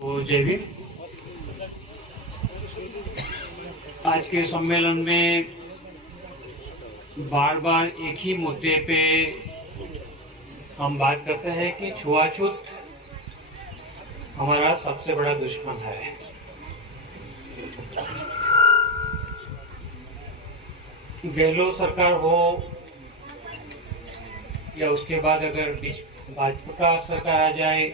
तो जय भीम। आज के सम्मेलन में बार बार एक ही मुद्दे पे हम बात करते हैं कि छुआछूत हमारा सबसे बड़ा दुश्मन है। गहलोत सरकार हो या उसके बाद अगर भाजपा का सरकार आ जाए,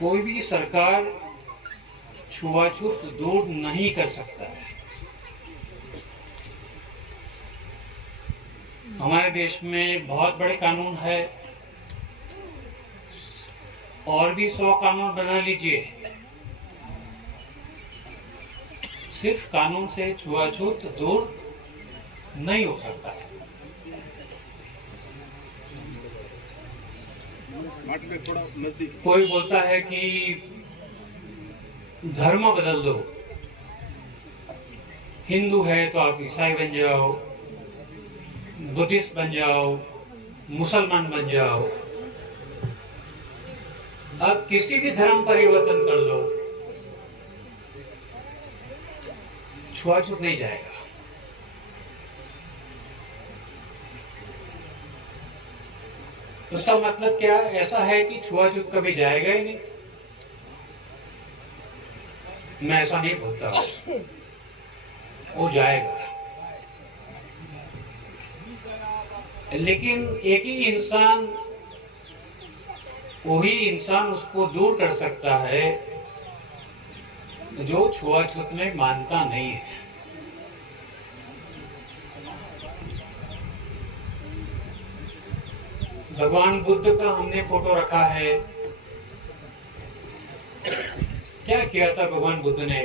कोई भी सरकार छुआछूत दूर नहीं कर सकता है। हमारे देश में बहुत बड़े कानून है, और भी 100 कानून बना लीजिए, सिर्फ कानून से छुआछूत दूर नहीं हो सकता है। कोई बोलता है कि धर्म बदल दो, हिंदू है तो आप ईसाई बन जाओ, बुद्धिस्ट बन जाओ, मुसलमान बन जाओ। आप किसी भी धर्म परिवर्तन कर लो, छुआछूत नहीं जाएगा। उसका मतलब क्या ऐसा है कि छुआछूत कभी जाएगा ही नहीं? मैं ऐसा नहीं बोलता, वो जाएगा। लेकिन एक ही इंसान, वही इंसान उसको दूर कर सकता है जो छुआछूत में मानता नहीं है। भगवान बुद्ध का हमने फोटो रखा है। क्या किया था भगवान बुद्ध ने?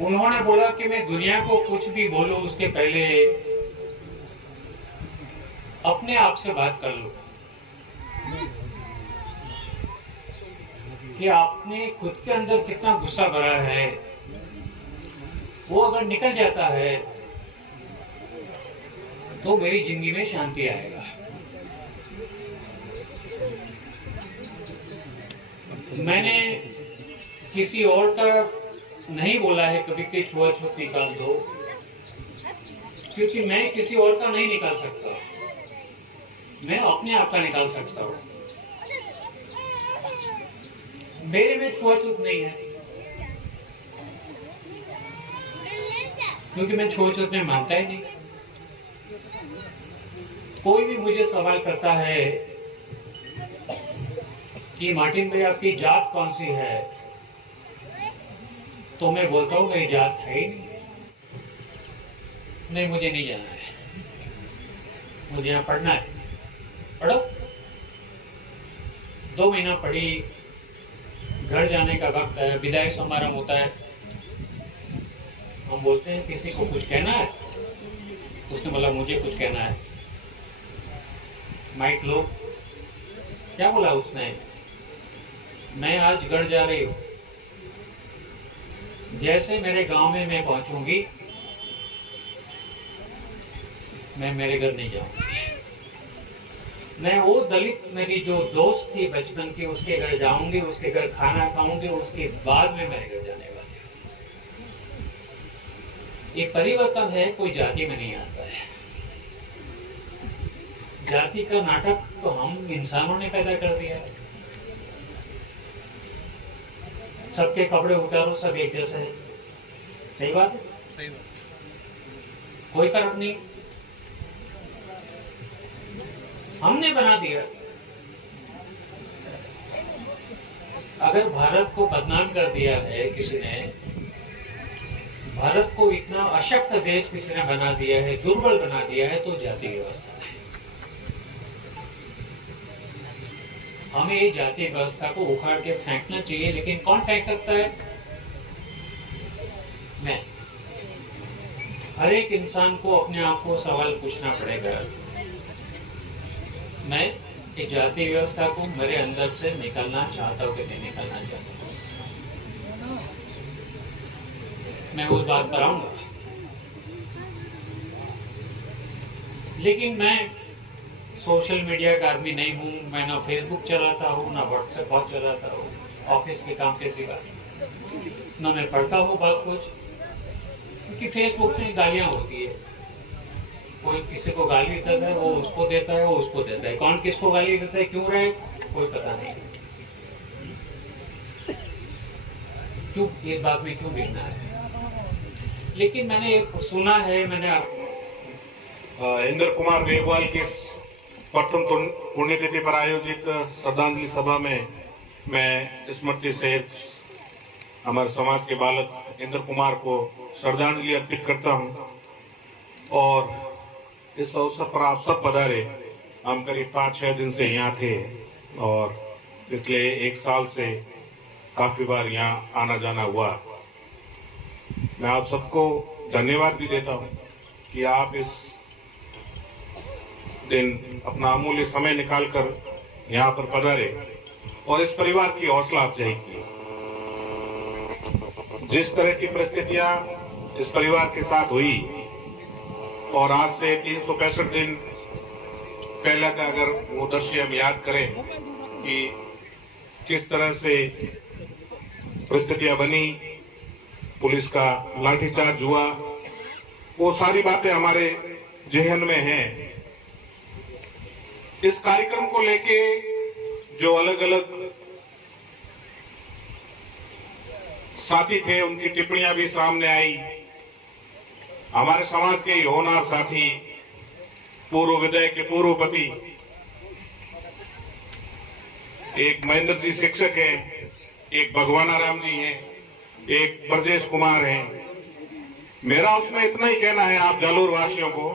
उन्होंने बोला कि मैं दुनिया को कुछ भी बोलूं उसके पहले अपने आप से बात कर लो कि आपने खुद के अंदर कितना गुस्सा भरा है। वो अगर निकल जाता है तो मेरी जिंदगी में शांति आएगा। मैंने किसी और का नहीं बोला है कभी कि छुआछूत निकाल दो, क्योंकि मैं किसी और का नहीं निकाल सकता, मैं अपने आप का निकाल सकता हूँ। मेरे में छुआछूत नहीं है, क्योंकि मैं छुआछूत में मानता ही नहीं। कोई भी मुझे सवाल करता है कि मार्टिन भाई आपकी जात कौन सी है, तो मैं बोलता हूँ मेरी जात है ही नहीं, मुझे नहीं जाना है, मुझे यहाँ पढ़ना है। पढ़ो, 2 महीना पढ़ी, घर जाने का वक्त है, विदाई समारोह होता है, हम बोलते हैं किसी को कुछ कहना है? उसने बोला मुझे कुछ कहना है। माइक लो। क्या बोला उसने? मैं आज घर जा रही हूँ, जैसे मेरे गांव में मैं पहुंचूंगी, मैं मेरे घर नहीं जाऊंगी। मैं वो दलित मेरी जो दोस्त थी बचपन की, उसके घर जाऊंगी, उसके घर खाना खाऊंगी, उसके बाद में मेरे घर जाने वाली। ये परिवर्तन है, कोई जाति में नहीं आता है। जाति का नाटक तो हम इंसानों ने पैदा कर दिया है। सबके कपड़े उतारो, सब एक जैसे है। सही बात है? सही बात। कोई फर्क नहीं, हमने बना दिया। अगर भारत को बदनाम कर दिया है किसी ने, भारत को इतना अशक्त देश किसी ने बना दिया है, दुर्बल बना दिया है, तो जाति व्यवस्था है। हमें ये जाति व्यवस्था को उखाड़ के फेंकना चाहिए। लेकिन कौन फेंक सकता है? मैं। हर एक इंसान को अपने आप को सवाल पूछना पड़ेगा, मैं इस जाति व्यवस्था को मेरे अंदर से निकलना चाहता हूँ कि नहीं निकलना चाहता हूँ। मैं उस बात पर आऊंगा। लेकिन मैं सोशल मीडिया का आदमी नहीं हूँ। मैं ना फेसबुक चलाता हूँ, ना व्हाट्सएप बहुत चलाता हूँ, ऑफिस के काम के सिवा। ना मैं पढ़ता हूँ बहुत कुछ, क्योंकि फेसबुक में गालियाँ होती है। कोई किसी को गाली देता है, वो उसको देता है, वो उसको देता है। कौन किसको गाली देता है, क्यों रहे, कोई पता नहीं। क्यों इस बात में क्यों बिकना है? लेकिन मैंने सुना है, मैंने इंद्र कुमार मेघवाल की प्रथम पुण्यतिथि पर आयोजित श्रद्धांजलि सभा में मैं स्मृति सहित हमारे समाज के बालक इंद्र कुमार को श्रद्धांजलि अर्पित करता हूं। और इस अवसर पर आप सब पधारे। हम करीब 5-6 दिन से यहाँ थे और पिछले 1 साल से काफी बार यहाँ आना जाना हुआ। मैं आप सबको धन्यवाद भी देता हूँ कि आप इस दिन अपना अमूल्य समय निकालकर यहाँ पर पधारे और इस परिवार की हौसला अफजाई की। जिस तरह की परिस्थितियां इस परिवार के साथ हुई और आज से 365 दिन पहले का अगर वो दृश्य हम याद करें कि किस तरह से परिस्थितियां बनी, पुलिस का लाठीचार्ज हुआ, वो सारी बातें हमारे जहन में हैं। इस कार्यक्रम को लेके जो अलग अलग साथी थे उनकी टिप्पणियां भी सामने आई। हमारे समाज के होनहार साथी, पूर्व विधायक के पूर्वपति, एक महेंद्र जी शिक्षक हैं, एक भगवाना राम जी हैं, एक ब्रजेश कुमार हैं। मेरा उसमें इतना ही कहना है आप जालोर वासियों को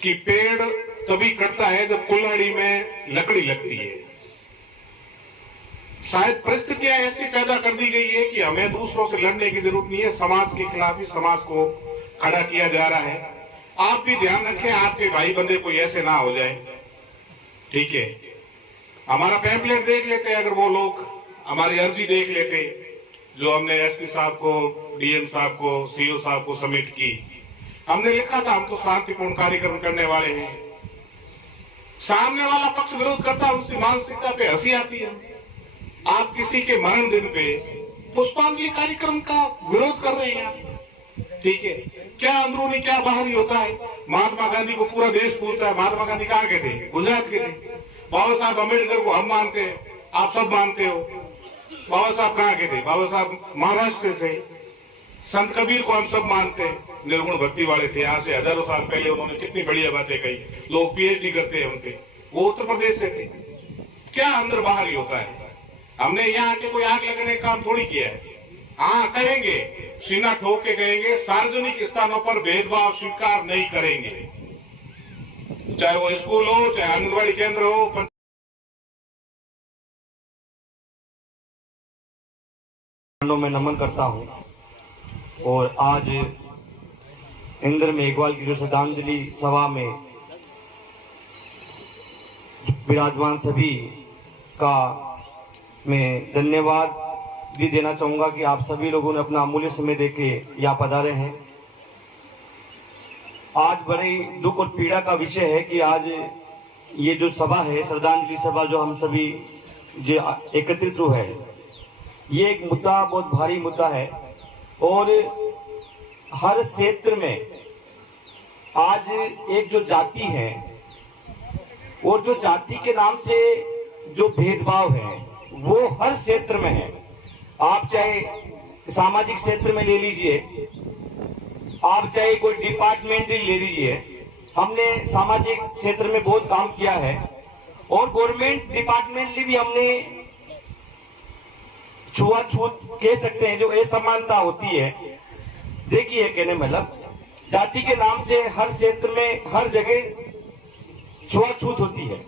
कि पेड़ तभी कटता है जब कुल्हाड़ी में लकड़ी लगती है। शायद परिस्थितियां ऐसी पैदा कर दी गई है कि हमें दूसरों से लड़ने की जरूरत नहीं है। समाज के खिलाफ ही समाज को खड़ा किया जा रहा है। आप भी ध्यान रखें, आपके भाई बंदे कोई ऐसे ना हो जाए, ठीक है। हमारा पैम्पलेट देख लेते, अगर वो लोग हमारी अर्जी देख लेते जो हमने एसपी साहब को, डीएम साहब को, सीओ साहब को सबमिट की। हमने लिखा था हम तो शांतिपूर्ण कार्यक्रम करने वाले हैं। सामने वाला पक्ष विरोध करता है, उसकी मानसिकता पे हंसी आती है। आप किसी के मरण दिन पे पुष्पांजलि कार्यक्रम का विरोध कर रहे हैं आप, ठीक है। क्या अंदरूनी क्या बाहरी होता है। महात्मा गांधी को पूरा देश पूछता है, महात्मा गांधी कहाँ के थे, गुजरात के थे। बाबा साहब अम्बेडकर को हम मानते हैं, आप सब मानते हो। बाबा साहब कहाँ के थे, बाबा साहब महाराष्ट्र से। संत कबीर को हम सब मानते हैं, निर्गुण भक्ति वाले थे। आज से हजारों साल पहले उन्होंने कितनी बढ़िया बातें कही, लोग पीएचडी करते हैं उनके। वो उत्तर प्रदेश से थे। क्या अंदर बाहर ही होता है। हमने यहाँ आके कोई आग लगाने का काम थोड़ी किया है। हाँ कहेंगे, सीना ठोक के कहेंगे, सार्वजनिक स्थानों पर भेदभाव स्वीकार नहीं करेंगे, चाहे वो स्कूल हो, चाहे आंगनबाड़ी केंद्र हो। मैं नमन करता हूं और आज इंद्र मेघवाल की जो श्रद्धांजलि सभा में विराजमान सभी का मैं धन्यवाद भी देना चाहूंगा कि आप सभी लोगों ने अपना अमूल्य समय देके यहाँ पधारे हैं। आज बड़े दुख और पीड़ा का विषय है कि आज ये जो सभा है, श्रद्धांजलि सभा, जो हम सभी जो एकत्रित हुए हैं, ये एक मुद्दा, बहुत भारी मुद्दा है। और हर क्षेत्र में आज एक जो जाति है और जो जाति के नाम से जो भेदभाव है वो हर क्षेत्र में है। आप चाहे सामाजिक क्षेत्र में ले लीजिए, आप चाहे कोई डिपार्टमेंट ले लीजिए। हमने सामाजिक क्षेत्र में बहुत काम किया है और गवर्नमेंट डिपार्टमेंट भी हमने छुआछूत कह सकते हैं, जो असमानता होती है। देखिए, कहने मतलब जाति के नाम से हर क्षेत्र में हर जगह छुआछूत होती है,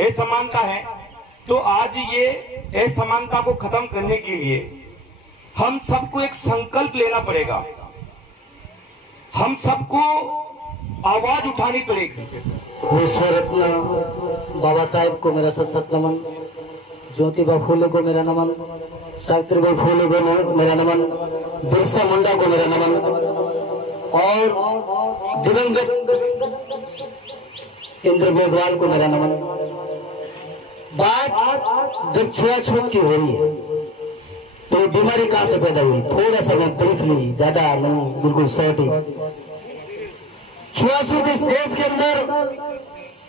असमानता है। तो आज ये असमानता को खत्म करने के लिए हम सबको एक संकल्प लेना पड़ेगा, हम सबको आवाज उठानी पड़ेगी। विश्व रत्न बाबा साहेब को मेरा सत नमन, ज्योतिबा फूले को मेरा नमन, सावित्रीबाई फूले को मेरा नमन, बिरसा मुंडा को मेरा नमन और दिवंगत इंद्र मेघवाल को मेरा नमन। बात जब छुआछूत की हो रही है तो बीमारी कहां से पैदा हुई, थोड़ा सा मैं ब्रीफली, ज्यादा नहीं, बिल्कुल शॉर्ट ही। छुआछूत इस देश के अंदर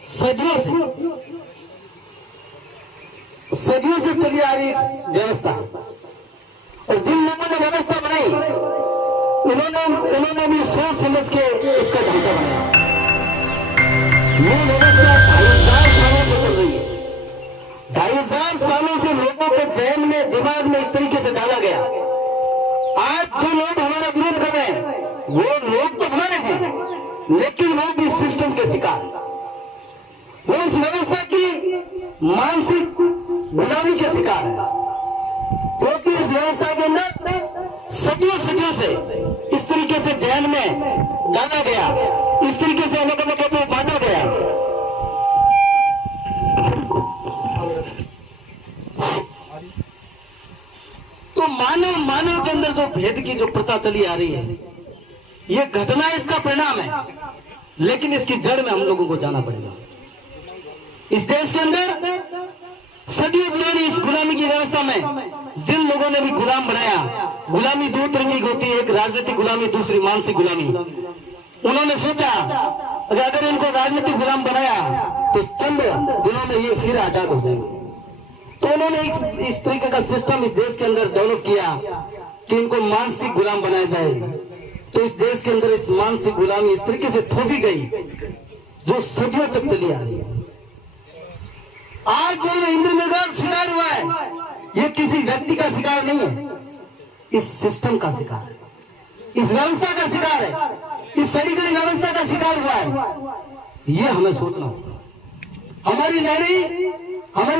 सदियों से चली आ रही व्यवस्था है, और जिन लोगों ने व्यवस्था बनाई उन्होंने भी सोच समझ के इसका ढांचा बनाया। ये व्यवस्था 2500 सालों से चल रही है। 2500 सालों से लोगों के जहन में, दिमाग में इस तरीके से डाला गया। आज जो लोग हमारा विरोध कर रहे हैं वो लोग तो हमारे हैं, लेकिन वो भी सिस्टम के शिकार, वो इस व्यवस्था की मानसिक गुलामी के शिकार है। क्योंकि इस व्यवस्था के अंदर सदियों से इस तरीके से जहन में डाला गया, इस तरीके से अलग अलग को बांटा गया। तो मानव के अंदर जो भेद की जो प्रथा चली आ रही है, ये घटना इसका परिणाम है, लेकिन इसकी जड़ में हम लोगों को जाना पड़ेगा। इस देश के अंदर सदियों पुरानी इस गुलामी की व्यवस्था में जिन लोगों ने भी गुलाम बनाया, गुलामी दो तरह की होती है, एक राजनीतिक गुलामी, दूसरी मानसिक गुलामी। उन्होंने सोचा अगर इनको राजनीतिक गुलाम बनाया तो चंद दिनों में ये फिर आजाद हो जाएंगे। तो उन्होंने इस तरीके का सिस्टम इस देश के अंदर डेवलप किया कि इनको मानसिक गुलाम बनाया जाए। तो इस देश के अंदर इस मानसिक गुलामी इस तरीके से थोपी गई जो सदियों तक चली आ रही है। आज जो ये इंद्र मेघवाल शिकार हुआ है, ये किसी व्यक्ति का शिकार नहीं है, इस सिस्टम का शिकार है, इस व्यवस्था का शिकार है, इस सड़ी गली व्यवस्था का शिकार हुआ है। ये हमें सोचना होगा। हमारी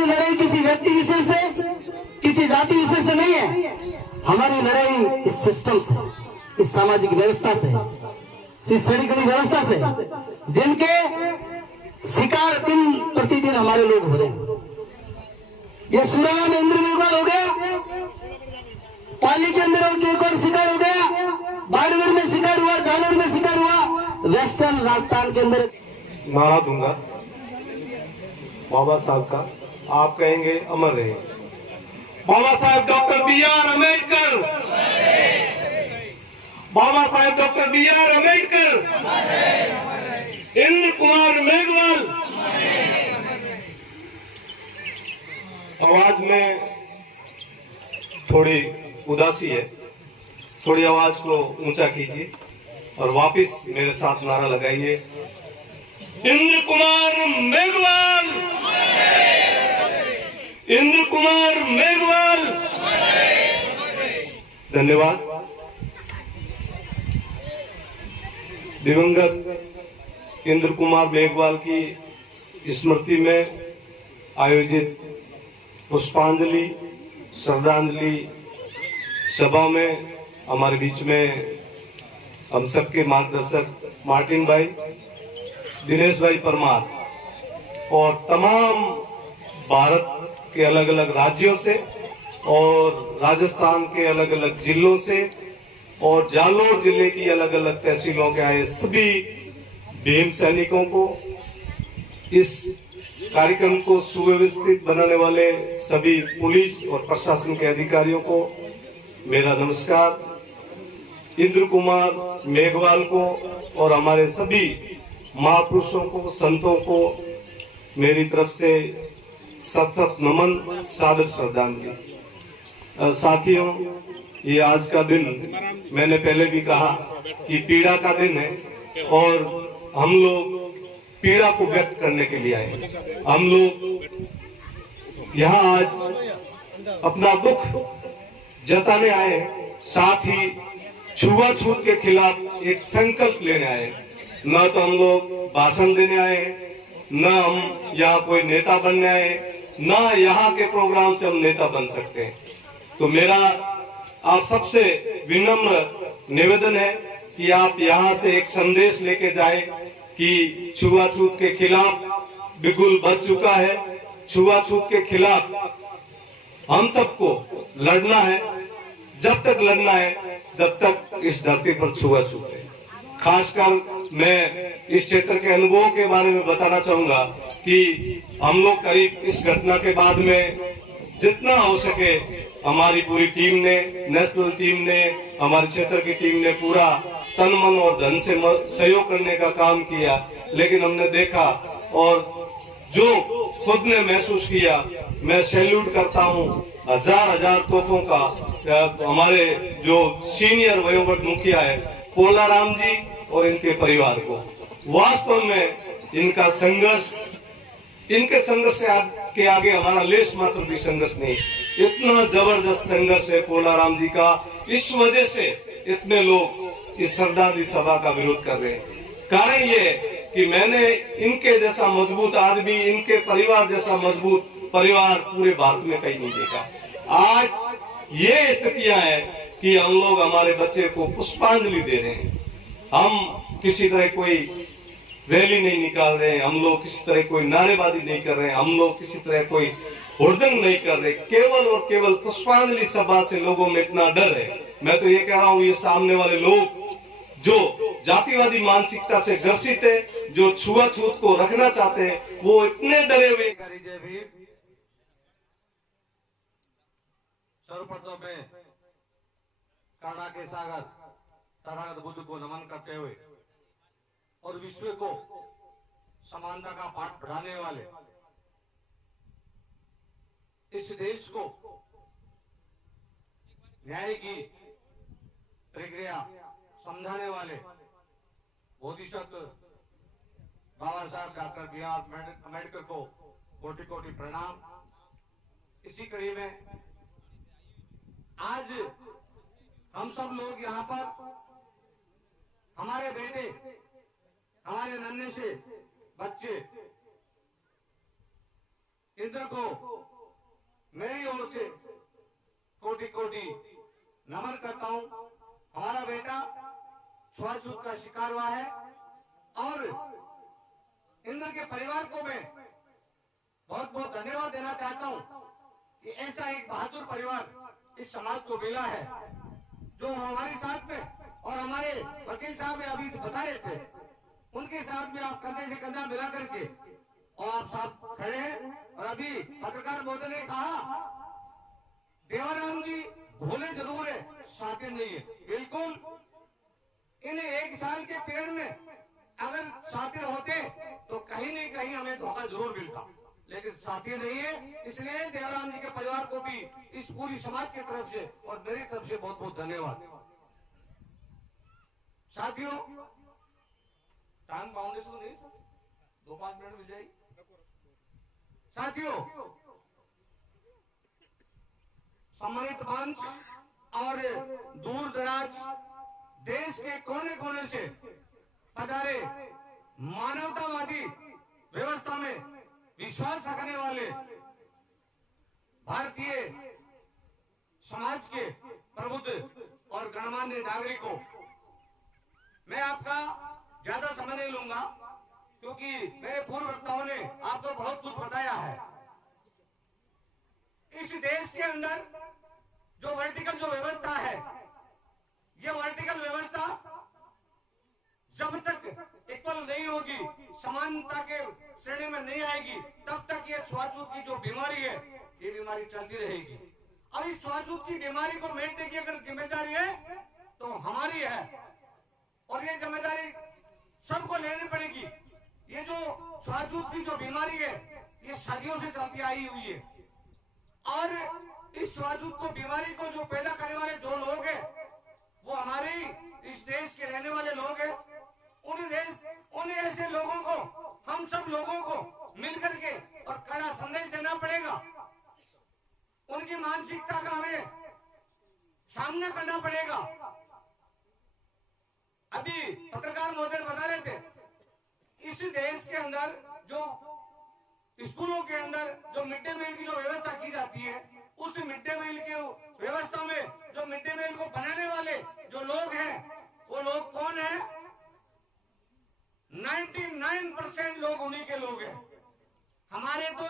लड़ाई किसी व्यक्ति विशेष से, किसी जाति विशेष से नहीं है। हमारी लड़ाई इस सिस्टम से, इस सामाजिक व्यवस्था से, इस सड़ी गली व्यवस्था से, जिनके शिकार दिन प्रतिदिन हमारे लोग हो रहे हैं। ये सुरंगा में इंद्र मेघवाल हो गया, पाली के अंदर एक और शिकार हो गया, बाड़मेर में शिकार हुआ, जालौर में शिकार हुआ, वेस्टर्न राजस्थान के अंदर नारा दूंगा बाबा साहब का, आप कहेंगे अमर रहे। बाबा साहब डॉक्टर बी.आर. अम्बेडकर, बाबा साहब डॉक्टर बी.आर. अम्बेडकर, इंद्र कुमार मेघवाल। आवाज में थोड़ी उदासी है, थोड़ी आवाज को ऊंचा कीजिए और वापस मेरे साथ नारा लगाइए, इंद्र कुमार मेघवाल, इंद्र कुमार मेघवाल। धन्यवाद। दिवंगत इंद्र कुमार मेघवाल की स्मृति में आयोजित पुष्पांजलि श्रद्धांजलि सभा में हमारे बीच में हम सबके मार्गदर्शक मार्टिन भाई, दिनेश भाई परमार और तमाम भारत के अलग अलग राज्यों से और राजस्थान के अलग अलग जिलों से और जालौर जिले की अलग अलग तहसीलों के आए सभी भीम सैनिकों को, इस कार्यक्रम को सुव्यवस्थित बनाने वाले सभी पुलिस और प्रशासन के अधिकारियों को मेरा नमस्कार। इंद्र कुमार मेघवाल को और हमारे सभी महापुरुषों को, संतों को मेरी तरफ से सत सत नमन, सादर श्रद्धांजलि। साथियों, ये आज का दिन मैंने पहले भी कहा कि पीड़ा का दिन है और हम लोग पीड़ा को व्यक्त करने के लिए आए। हम लोग यहाँ आज अपना दुख जताने आए, साथ ही छुआछूत के खिलाफ एक संकल्प लेने आए। न तो हम लोग भाषण देने आए, न हम यहाँ कोई नेता बनने आए, न यहाँ के प्रोग्राम से हम नेता बन सकते हैं। तो मेरा आप सबसे विनम्र निवेदन है कि आप यहाँ से एक संदेश लेके जाएं कि छुआछूत के खिलाफ बिगुल बज चुका है। छुआछूत के खिलाफ हम सबको लड़ना है। जब तक लड़ना है, जब तक इस धरती पर छुआछूत है। खासकर मैं इस क्षेत्र के अनुभवों के बारे में बताना चाहूंगा कि हम लोग करीब इस घटना के बाद में जितना हो सके हमारी पूरी टीम ने, नेशनल टीम ने, हमारे क्षेत्र की टीम ने पूरा तन मन और धन से सहयोग करने का काम किया। लेकिन हमने देखा और जो खुद ने महसूस किया, मैं सैल्यूट करता हूं हजार हजार तोहफों का हमारे जो सीनियर वयोवृद्ध मुखिया है पोलाराम जी और इनके परिवार को। वास्तव में इनका संघर्ष, इनके संघर्ष के आगे हमारा लेश मात्र भी संघर्ष नहीं। इतना जबरदस्त संघर्ष है पोलाराम जी का, इस वजह से इतने लोग इस श्रद्धांजलि सभा का विरोध कर रहे हैं। कारण ये कि मैंने इनके जैसा मजबूत आदमी, इनके परिवार जैसा मजबूत परिवार पूरे भारत में कहीं नहीं देखा। आज ये स्थितियां हैं कि हम लोग हमारे बच्चे को पुष्पांजलि दे रहे हैं। हम किसी तरह कोई रैली नहीं निकाल रहे हैं, हम लोग किसी तरह कोई नारेबाजी नहीं कर रहे हैं, हम लोग किसी तरह कोई हुड़दंग नहीं कर रहे। केवल और केवल पुष्पांजलि सभा से लोगों में इतना डर है। मैं तो ये कह रहा हूँ, ये सामने वाले लोग जो जातिवादी मानसिकता से ग्रसित है, जो छुआछूत को रखना चाहते हैं, वो इतने डरे हुए। सर्वप्रथम में करुणा के सागर तथागत बुद्ध को नमन करते हुए और विश्व को समानता का पाठ पढ़ाने वाले, इस देश को न्याय की प्रक्रिया समझाने वाले बोधिसत्व बाबा साहब डॉक्टर B.R. अम्बेडकर को कोटि कोटि प्रणाम। इसी कड़ी में आज हम सब लोग यहाँ पर हमारे बेटे, हमारे नन्हे से बच्चे इंद्र को मेरी ओर से कोटि कोटि नमन करता हूं। हमारा बेटा छुआछूत का शिकार हुआ है और इंद्र के परिवार को मैं बहुत बहुत धन्यवाद देना चाहता हूं कि ऐसा एक बहादुर परिवार इस समाज को मिला है, जो हमारे साथ में और हमारे वकील साहब अभी बता रहे थे, उनके साथ में आप कंधे से कंधा मिला करके और आप साथ खड़े हैं। और अभी पत्रकार महोदय ने कहा देवाराम जी भोले जरूर है, शातिर नहीं है। बिल्कुल, इन्हें एक साल के पीरियड में अगर शातिर होते तो कहीं नहीं कहीं हमें धोखा जरूर मिलता, लेकिन शातिर नहीं है। इसलिए देवाराम जी के परिवार को भी इस पूरी समाज की तरफ से और मेरी तरफ से बहुत बहुत धन्यवाद। साथियों, टाइम बाउंडेशन नहीं, 2-5 मिनट मिल जाएगी। साथियों, सम्मानित मंच और दूर दराज देश के कोने कोने से पधारे मानवतावादी व्यवस्था में विश्वास रखने वाले भारतीय समाज के प्रबुद्ध और गणमान्य नागरिकों, मैं आपका ज्यादा समय नहीं लूंगा क्योंकि मेरे पूर्व वक्ताओं ने आपको बहुत कुछ बताया है। इस देश के अंदर जो वर्टिकल जो व्यवस्था है, ये वर्टिकल व्यवस्था जब तक इक्वल नहीं होगी, समानता के श्रेणी में नहीं आएगी, तब तक ये छुआछूत की जो बीमारी है, ये बीमारी चलती रहेगी। और इस छुआछूत की बीमारी को मिटने की अगर जिम्मेदारी है तो हमारी है, और ये जिम्मेदारी सबको लेनी पड़ेगी। ये जो छुआछूत की जो बीमारी है, ये सदियों से चलती आई हुई है, और इस छुआछूत को बीमारी को जो पैदा करने वाले जो लोग हैं, वो हमारे इस देश के रहने वाले लोग हैं। उन ऐसे लोगों को, हम सब लोगों को मिलकर के और कड़ा संदेश देना पड़ेगा। उनकी मानसिकता का हमें सामना करना पड़ेगा। अभी पत्रकार महोदय बता रहे थे, इस देश के अंदर जो स्कूलों के अंदर जो मिड डे मील की जो व्यवस्था की जाती है, उस मिड डे मील की व्यवस्था में जो मिड डे मील को बनाने वाले जो लोग हैं, वो लोग कौन है? 99% लोग उन्हीं के लोग हैं। हमारे तो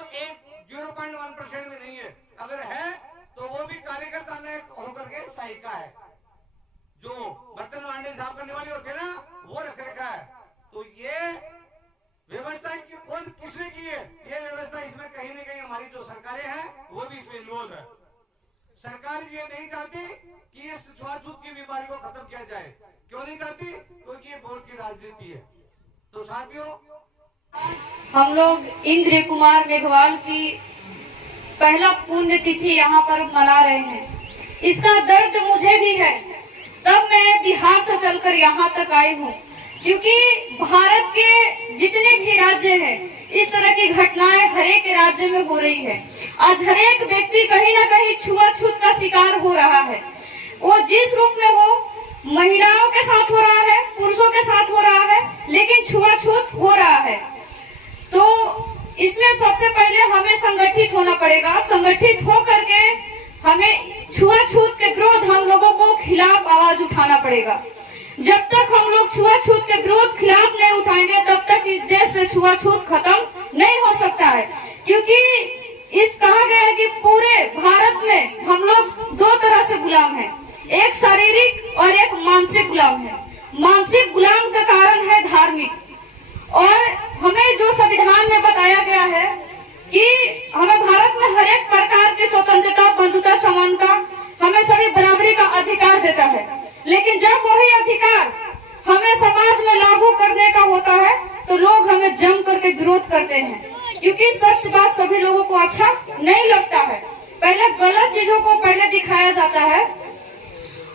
0.1% भी नहीं है, अगर है तो वो भी कार्यकर्ता ने होकर के सहायिका है। जो बर्तन वांडे साफ करने वाले होते हैं ना, वो रख रखा है। तो ये व्यवस्था किसने की है? ये व्यवस्था इसमें कहीं ना कहीं हमारी जो सरकारें हैं वो भी इसमें इन्वॉल्व है। सरकार ये नहीं चाहती कि इस छुआछूत की बीमारी को खत्म किया जाए। क्यों नहीं चाहती? क्योंकि ये वोट की राजनीति है। तो साथियों, हम लोग इंद्र कुमार मेघवाल की पहला पुण्यतिथि यहाँ पर मना रहे हैं। इसका दर्द मुझे भी है, तब मैं बिहार से चलकर यहाँ तक आई हूँ, क्योंकि भारत के जितने भी राज्य हैं इस तरह की घटनाएं हर एक राज्य में हो रही है। आज हर एक व्यक्ति कहीं ना कहीं छुआछूत का शिकार हो रहा है। वो जिस रूप में हो, महिलाओं के साथ हो रहा है, पुरुषों के साथ हो रहा है, लेकिन छुआछूत हो रहा है। तो इसमें सबसे पहले हमें संगठित होना पड़ेगा। संगठित हो करके हमें छुआछूत के विरोध हम लोगों को खिलाफ आवाज उठाना पड़ेगा। जब तक हम लोग छुआछूत के विरोध खिलाफ नहीं उठाएंगे तब तक इस देश से छुआछूत खत्म नहीं हो सकता है। क्योंकि इस कहा गया है कि पूरे भारत में हम लोग दो तरह से गुलाम हैं, एक शारीरिक और एक मानसिक गुलाम है। मानसिक गुलाम का कारण है धार्मिक, और हमें जो संविधान में बताया गया है कि हमें भारत में हर एक प्रकार की स्वतंत्रता, बंधुता, समानता, हमें सभी बराबरी का अधिकार देता है। लेकिन जब वही अधिकार हमें समाज में लागू करने का होता है तो लोग हमें जम करके विरोध करते हैं, क्योंकि सच बात सभी लोगों को अच्छा नहीं लगता है। पहले गलत चीजों को पहले दिखाया जाता है।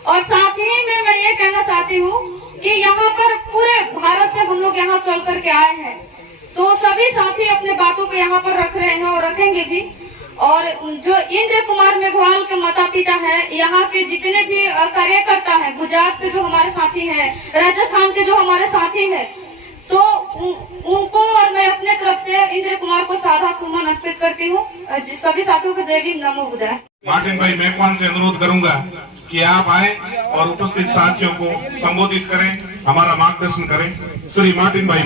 और साथ ही में मैं ये कहना चाहती हूँ कि यहाँ पर पूरे भारत से हम लोग यहाँ चल करके आए हैं, तो सभी साथी अपने बातों को यहाँ पर रख रहे हैं और रखेंगे भी। और जो इंद्र कुमार मेघवाल के माता पिता हैं, यहाँ के जितने भी कार्यकर्ता हैं, गुजरात के जो हमारे साथी हैं, राजस्थान के जो हमारे साथी हैं, तो उनको और मैं अपने तरफ से इंद्र कुमार को साधा सुमन अर्पित करती हूँ। सभी साथियों को जय भीम, नमो बुद्धाय। मार्टिन भाई मेघवाल से अनुरोध करूंगा कि आप आए और उपस्थित साथियों को संबोधित करें, हमारा मार्गदर्शन करें। श्री मार्टिन भाई